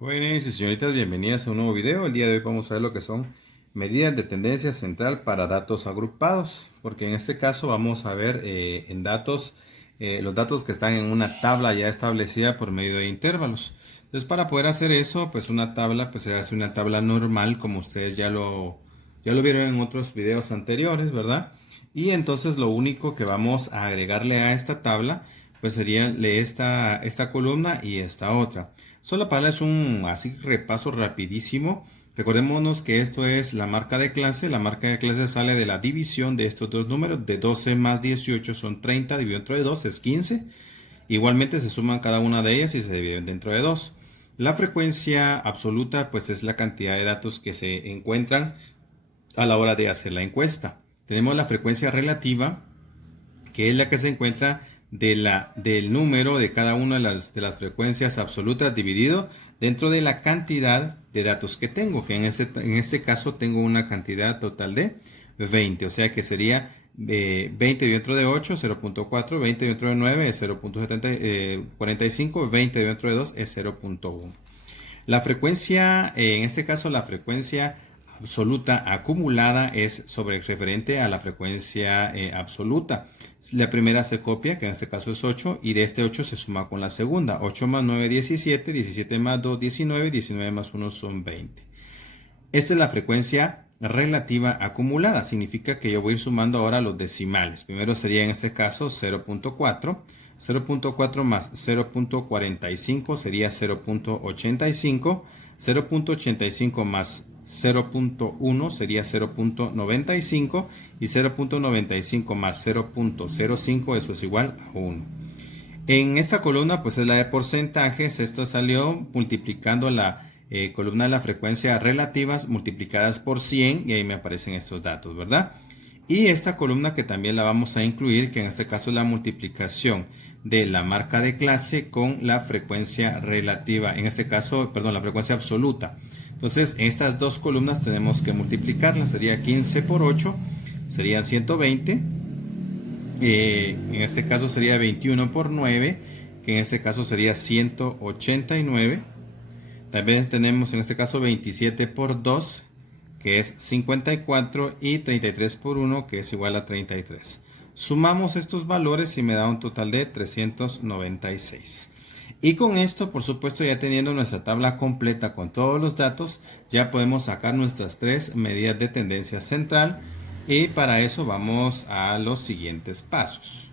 Jóvenes y señoritas, bienvenidas a un nuevo video. El día de hoy vamos a ver lo que son medidas de tendencia central para datos agrupados, porque en este caso vamos a ver en datos los datos que están en una tabla ya establecida por medio de intervalos. Entonces, para poder hacer eso, pues una tabla, pues se hace una tabla normal, como ustedes ya lo vieron en otros videos anteriores, ¿verdad? Y entonces lo único que vamos a agregarle a esta tabla, pues sería esta columna y esta otra. Solo para darles un así repaso rapidísimo. Recordémonos que esto es la marca de clase. La marca de clase sale de la división de estos dos números. De 12 más 18 son 30, dividido entre 2 es 15. Igualmente se suman cada una de ellas y se dividen dentro de 2. La frecuencia absoluta pues es la cantidad de datos que se encuentran a la hora de hacer la encuesta. Tenemos la frecuencia relativa, que es la que se encuentra del número de cada una de las frecuencias absolutas dividido dentro de la cantidad de datos que tengo, que en este caso tengo una cantidad total de 20, o sea que sería 20 dentro de 8, 0.4, 20 dentro de 9 es 0.45, 20 dentro de 2 es 0.1. La frecuencia, en este caso la frecuencia absoluta acumulada es referente a la frecuencia absoluta. La primera se copia, que en este caso es 8, y de este 8 se suma con la segunda. 8 más 9, 17, 17 más 2, 19, 19 más 1 son 20. Esta es la frecuencia relativa acumulada. Significa que yo voy a ir sumando ahora los decimales. Primero sería en este caso 0.4. 0.4 más 0.45 sería 0.85. 0.85 más 0.1 sería 0.95 y 0.95 más 0.05 eso es igual a 1. En esta columna pues es la de porcentajes. Esto salió multiplicando la columna de la frecuencia relativas multiplicadas por 100 y ahí me aparecen estos datos, ¿verdad? Y esta columna que también la vamos a incluir, que en este caso es la multiplicación de la marca de clase con la frecuencia relativa, en este caso, perdón, la frecuencia absoluta. Entonces, en estas dos columnas tenemos que multiplicarlas. Sería 15 por 8, sería 120. En este caso sería 21 por 9, que en este caso sería 189. También tenemos en este caso 27 por 2, que es 54, y 33 por 1, que es igual a 33. Sumamos estos valores y me da un total de 396. Y con esto, por supuesto, ya teniendo nuestra tabla completa con todos los datos, ya podemos sacar nuestras tres medidas de tendencia central. Y para eso vamos a los siguientes pasos.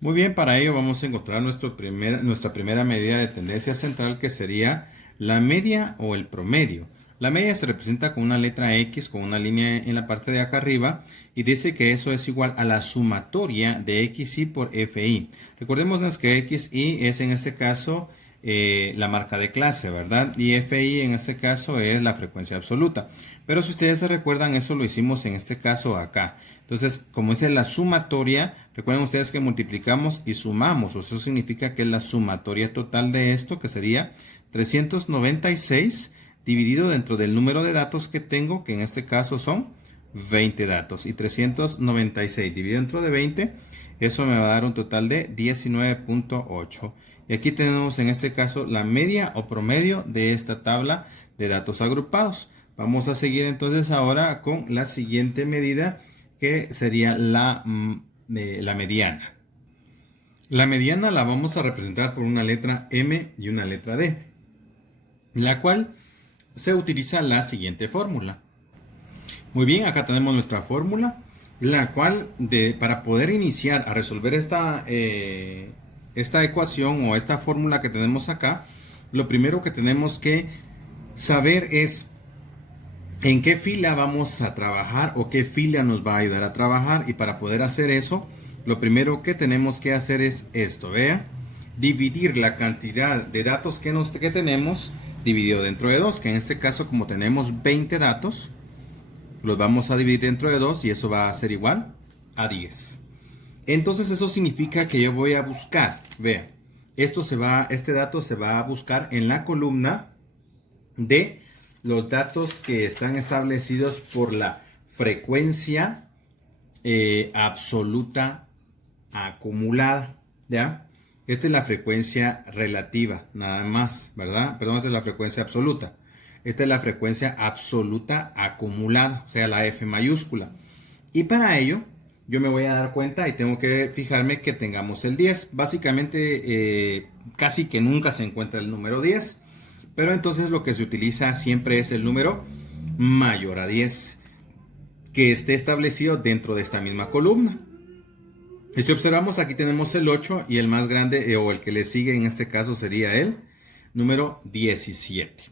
Muy bien, para ello vamos a encontrar nuestra primera medida de tendencia central, que sería la media o el promedio. La media se representa con una letra X con una línea en la parte de acá arriba y dice que eso es igual a la sumatoria de XY por FI. Recordemos que XY es en este caso la marca de clase, ¿verdad? Y FI en este caso es la frecuencia absoluta. Pero si ustedes se recuerdan, eso lo hicimos en este caso acá. Entonces, como es la sumatoria, recuerden ustedes que multiplicamos y sumamos. Eso significa que es la sumatoria total de esto, que sería 396 dividido dentro del número de datos que tengo, que en este caso son 20 datos. Y 396 dividido dentro de 20, eso me va a dar un total de 19.8. Y aquí tenemos en este caso la media o promedio de esta tabla de datos agrupados. Vamos a seguir entonces ahora con la siguiente medida, que sería la mediana. La mediana la vamos a representar por una letra M y una letra D, la cual se utiliza la siguiente fórmula. Muy bien, acá tenemos nuestra fórmula, la cual para poder iniciar a resolver esta ecuación o esta fórmula que tenemos acá, lo primero que tenemos que saber es en qué fila vamos a trabajar o qué fila nos va a ayudar a trabajar. Y para poder hacer eso, lo primero que tenemos que hacer es esto, vea, dividir la cantidad de datos que tenemos dividido dentro de 2, que en este caso, como tenemos 20 datos, los vamos a dividir dentro de 2 y eso va a ser igual a 10. Entonces eso significa que yo voy a buscar, vea, este dato se va a buscar en la columna de los datos que están establecidos por la frecuencia absoluta acumulada, ¿ya? Esta es la frecuencia relativa, nada más, ¿verdad? Perdón, esta es la frecuencia absoluta. Esta es la frecuencia absoluta acumulada, o sea, la F mayúscula. Y para ello, yo me voy a dar cuenta y tengo que fijarme que tengamos el 10. Básicamente, casi que nunca se encuentra el número 10. Pero entonces lo que se utiliza siempre es el número mayor a 10, que esté establecido dentro de esta misma columna. Si observamos, aquí tenemos el 8 y el más grande, o el que le sigue en este caso, sería el número 17.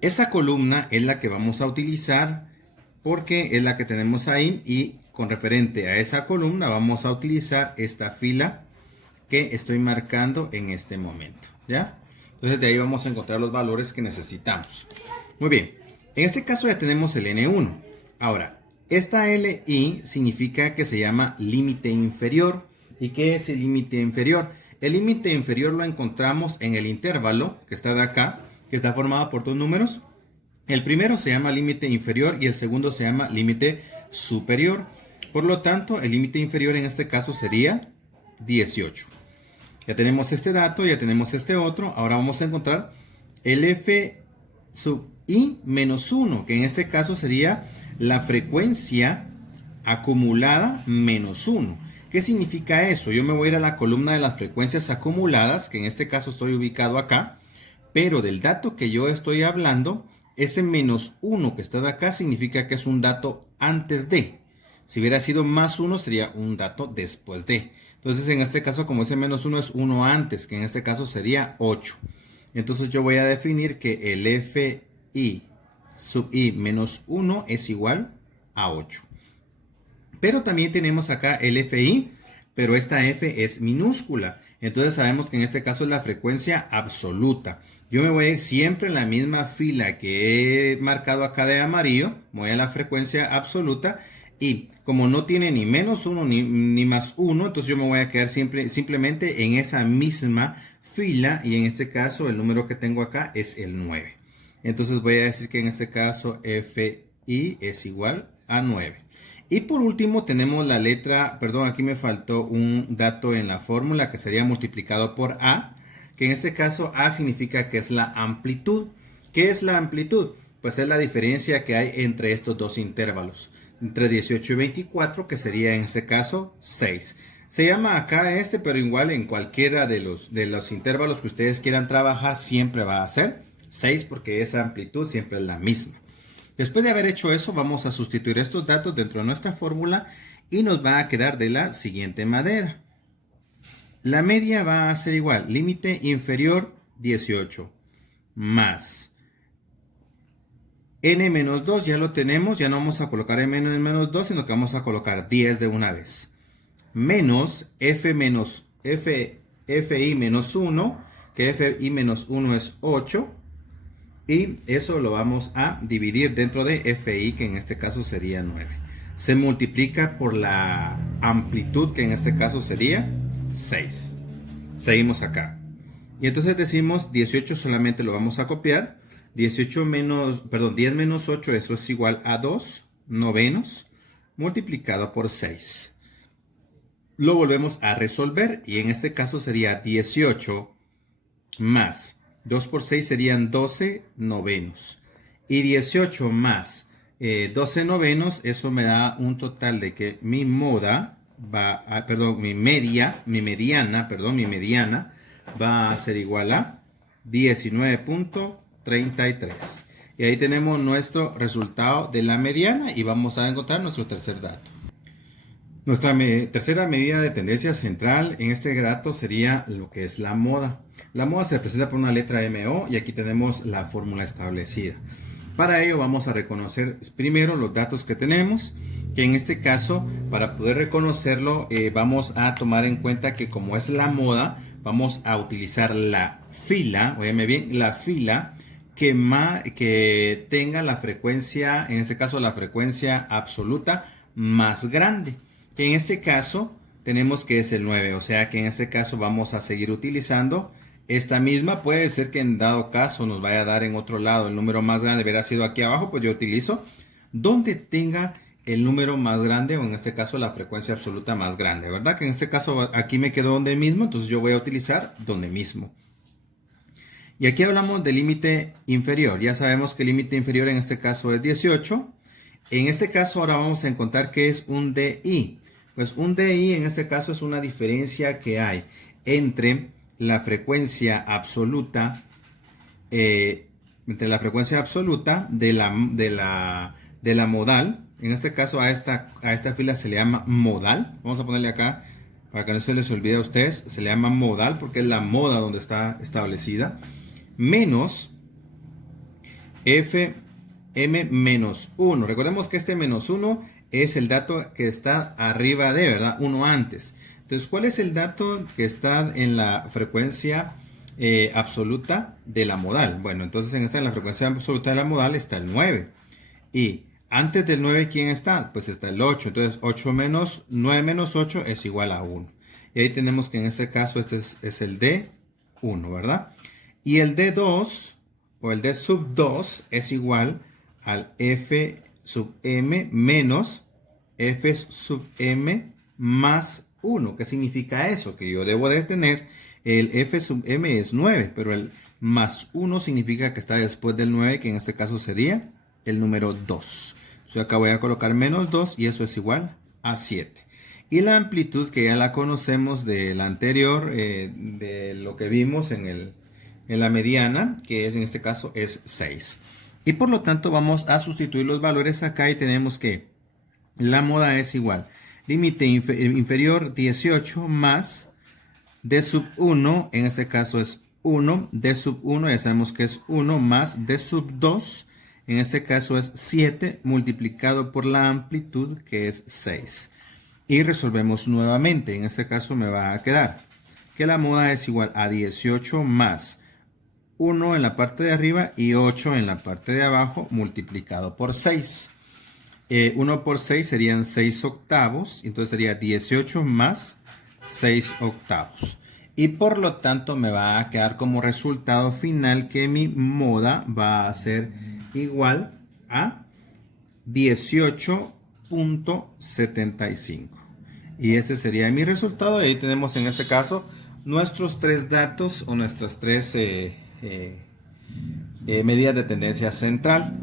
Esa columna es la que vamos a utilizar porque es la que tenemos ahí, y con referente a esa columna vamos a utilizar esta fila que estoy marcando en este momento, ¿ya? Entonces de ahí vamos a encontrar los valores que necesitamos. Muy bien, en este caso ya tenemos el N1. Ahora, esta LI significa que se llama límite inferior. ¿Y qué es el límite inferior? El límite inferior lo encontramos en el intervalo que está de acá, que está formado por dos números. El primero se llama límite inferior y el segundo se llama límite superior. Por lo tanto, el límite inferior en este caso sería 18. Ya tenemos este dato, ya tenemos este otro. Ahora vamos a encontrar el F sub I menos 1, que en este caso sería la frecuencia acumulada menos 1. ¿Qué significa eso? Yo me voy a ir a la columna de las frecuencias acumuladas, que en este caso estoy ubicado acá, pero del dato que yo estoy hablando, ese menos 1 que está de acá significa que es un dato antes de. Si hubiera sido más 1 sería un dato después de. Entonces en este caso, como ese menos 1 es 1 antes, que en este caso sería 8. Entonces yo voy a definir que el Fi sub I menos 1 es igual a 8. Pero también tenemos acá el Fi, pero esta F es minúscula. Entonces sabemos que en este caso es la frecuencia absoluta. Yo me voy a ir siempre en la misma fila que he marcado acá de amarillo. Voy a la frecuencia absoluta y como no tiene ni menos 1 ni más 1, entonces yo me voy a quedar simplemente en esa misma fila, y en este caso el número que tengo acá es el 9. Entonces voy a decir que en este caso Fi es igual a 9. Y por último tenemos la letra, perdón, aquí me faltó un dato en la fórmula que sería multiplicado por A, que en este caso A significa que es la amplitud. ¿Qué es la amplitud? Pues es la diferencia que hay entre estos dos intervalos, entre 18 y 24, que sería en este caso 6. Se llama acá pero igual en cualquiera de los intervalos que ustedes quieran trabajar siempre va a ser 6, porque esa amplitud siempre es la misma. Después de haber hecho eso, vamos a sustituir estos datos dentro de nuestra fórmula y nos va a quedar de la siguiente manera. La media va a ser igual, límite inferior 18 más n menos 2, ya lo tenemos, ya no vamos a colocar n menos 2, sino que vamos a colocar 10 de una vez. Menos Fi menos 1, que Fi menos 1 es 8. Y eso lo vamos a dividir dentro de Fi, que en este caso sería 9. Se multiplica por la amplitud, que en este caso sería 6. Seguimos acá. Y entonces decimos 18 solamente lo vamos a copiar. 10 menos 8, eso es igual a 2 novenos multiplicado por 6. Lo volvemos a resolver y en este caso sería 18 más 2 por 6 serían 12 novenos. Y 18 más 12 novenos, eso me da un total de que mi mediana va a ser igual a 19.33. Y ahí tenemos nuestro resultado de la mediana y vamos a encontrar nuestro tercer dato. Nuestra tercera medida de tendencia central en este dato sería lo que es la moda. La moda se representa por una letra MO y aquí tenemos la fórmula establecida. Para ello vamos a reconocer primero los datos que tenemos, que en este caso, para poder reconocerlo, vamos a tomar en cuenta que como es la moda, vamos a utilizar la fila, óyeme bien, la fila que tenga la frecuencia, en este caso la frecuencia absoluta más grande, que en este caso tenemos que es el 9, o sea que en este caso vamos a seguir utilizando esta misma. Puede ser que en dado caso nos vaya a dar en otro lado el número más grande, hubiera sido aquí abajo, pues yo utilizo donde tenga el número más grande, o en este caso la frecuencia absoluta más grande, ¿verdad? Que en este caso aquí me quedó donde mismo, entonces yo voy a utilizar donde mismo. Y aquí hablamos del límite inferior. Ya sabemos que el límite inferior en este caso es 18. En este caso ahora vamos a encontrar qué es un DI. Pues un DI en este caso es una diferencia que hay entre la frecuencia absoluta, de la modal. En este caso a esta fila se le llama modal. Vamos a ponerle acá para que no se les olvide a ustedes. Se le llama modal porque es la moda donde está establecida. Menos fm menos 1. Recordemos que este menos 1 es el dato que está arriba de, ¿verdad? Uno antes. Entonces, ¿cuál es el dato que está en la frecuencia absoluta de la modal? Bueno, entonces en la frecuencia absoluta de la modal está el 9. Y antes del 9, ¿quién está? Pues está el 8. Entonces, 9 menos 8 es igual a 1. Y ahí tenemos que en este caso este es el D1, ¿verdad? Y el D2 o el D sub 2 es igual al F sub M menos F sub M más 1. ¿Qué significa eso? Que yo debo de tener el F sub M es 9, pero el más 1 significa que está después del 9, que en este caso sería el número 2. Yo acá voy a colocar menos 2 y eso es igual a 7. Y la amplitud, que ya la conocemos de la anterior, de lo que vimos en la mediana, que es en este caso es 6. Y por lo tanto vamos a sustituir los valores acá y tenemos que la moda es igual. Límite inferior 18 más D sub 1, en este caso es 1. D sub 1 ya sabemos que es 1 más D sub 2, en este caso es 7 multiplicado por la amplitud que es 6. Y resolvemos nuevamente. En este caso me va a quedar que la moda es igual a 18 más 1 en la parte de arriba y 8 en la parte de abajo multiplicado por 6. 1 por 6 serían 6 octavos. Entonces sería 18 más 6 octavos. Y por lo tanto me va a quedar como resultado final que mi moda va a ser igual a 18.75. Y este sería mi resultado. Y ahí tenemos en este caso nuestros tres datos o nuestras tres medidas de tendencia central.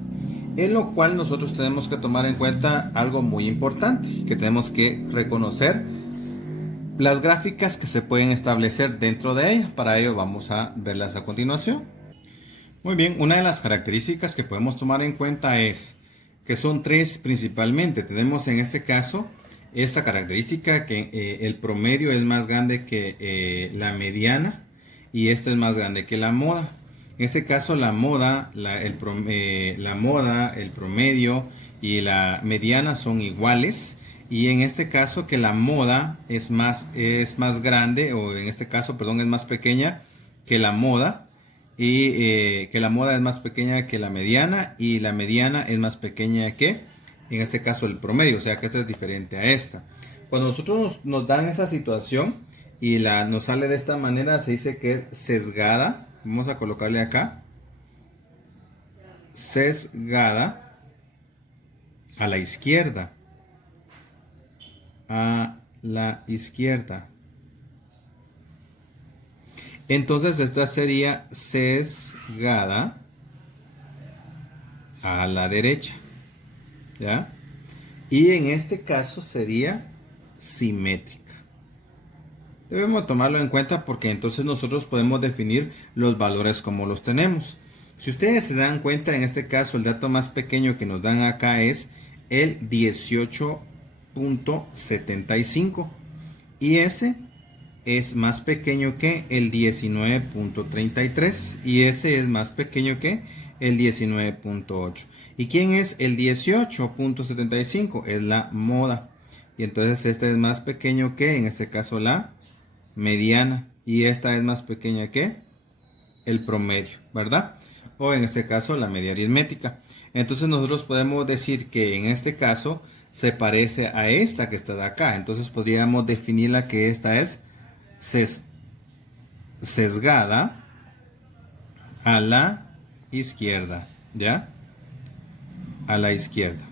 En lo cual nosotros tenemos que tomar en cuenta algo muy importante, que tenemos que reconocer las gráficas que se pueden establecer dentro de ella. Para ello vamos a verlas a continuación. Muy bien, una de las características que podemos tomar en cuenta es que son tres principalmente. Tenemos en este caso esta característica que el promedio es más grande que la mediana y esto es más grande que la moda. En este caso la moda, el promedio y la mediana son iguales. Y en este caso que la moda es más grande, o en este caso, perdón, es más pequeña que la moda. Y que la moda es más pequeña que la mediana y la mediana es más pequeña que, en este caso, el promedio. O sea que esta es diferente a esta. Cuando nosotros nos dan esa situación y nos sale de esta manera, se dice que es sesgada. Vamos a colocarle acá. Sesgada a la izquierda. A la izquierda. Entonces esta sería sesgada a la derecha, ¿ya? Y en este caso sería simétrica. Debemos tomarlo en cuenta porque entonces nosotros podemos definir los valores como los tenemos. Si ustedes se dan cuenta, en este caso el dato más pequeño que nos dan acá es el 18.75 y ese es más pequeño que el 19.33 y ese es más pequeño que el 19.8. ¿Y quién es el 18.75? Es la moda. Y entonces este es más pequeño que, en este caso, la mediana. Y esta es más pequeña que el promedio, ¿verdad? O en este caso, la media aritmética. Entonces nosotros podemos decir que en este caso se parece a esta que está de acá. Entonces podríamos definirla que esta es sesgada a la izquierda, ¿ya? A la izquierda.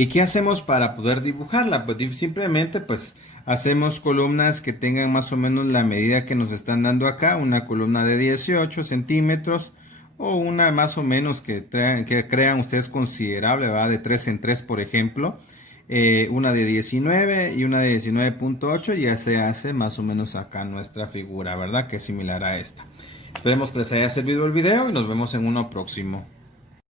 ¿Y qué hacemos para poder dibujarla? Pues simplemente pues hacemos columnas que tengan más o menos la medida que nos están dando acá, una columna de 18 centímetros o una más o menos que crean ustedes considerable, ¿va? De 3 en 3 por ejemplo, una de 19 y una de 19.8, ya se hace más o menos acá nuestra figura, ¿verdad? Que es similar a esta. Esperemos que les haya servido el video y nos vemos en uno próximo.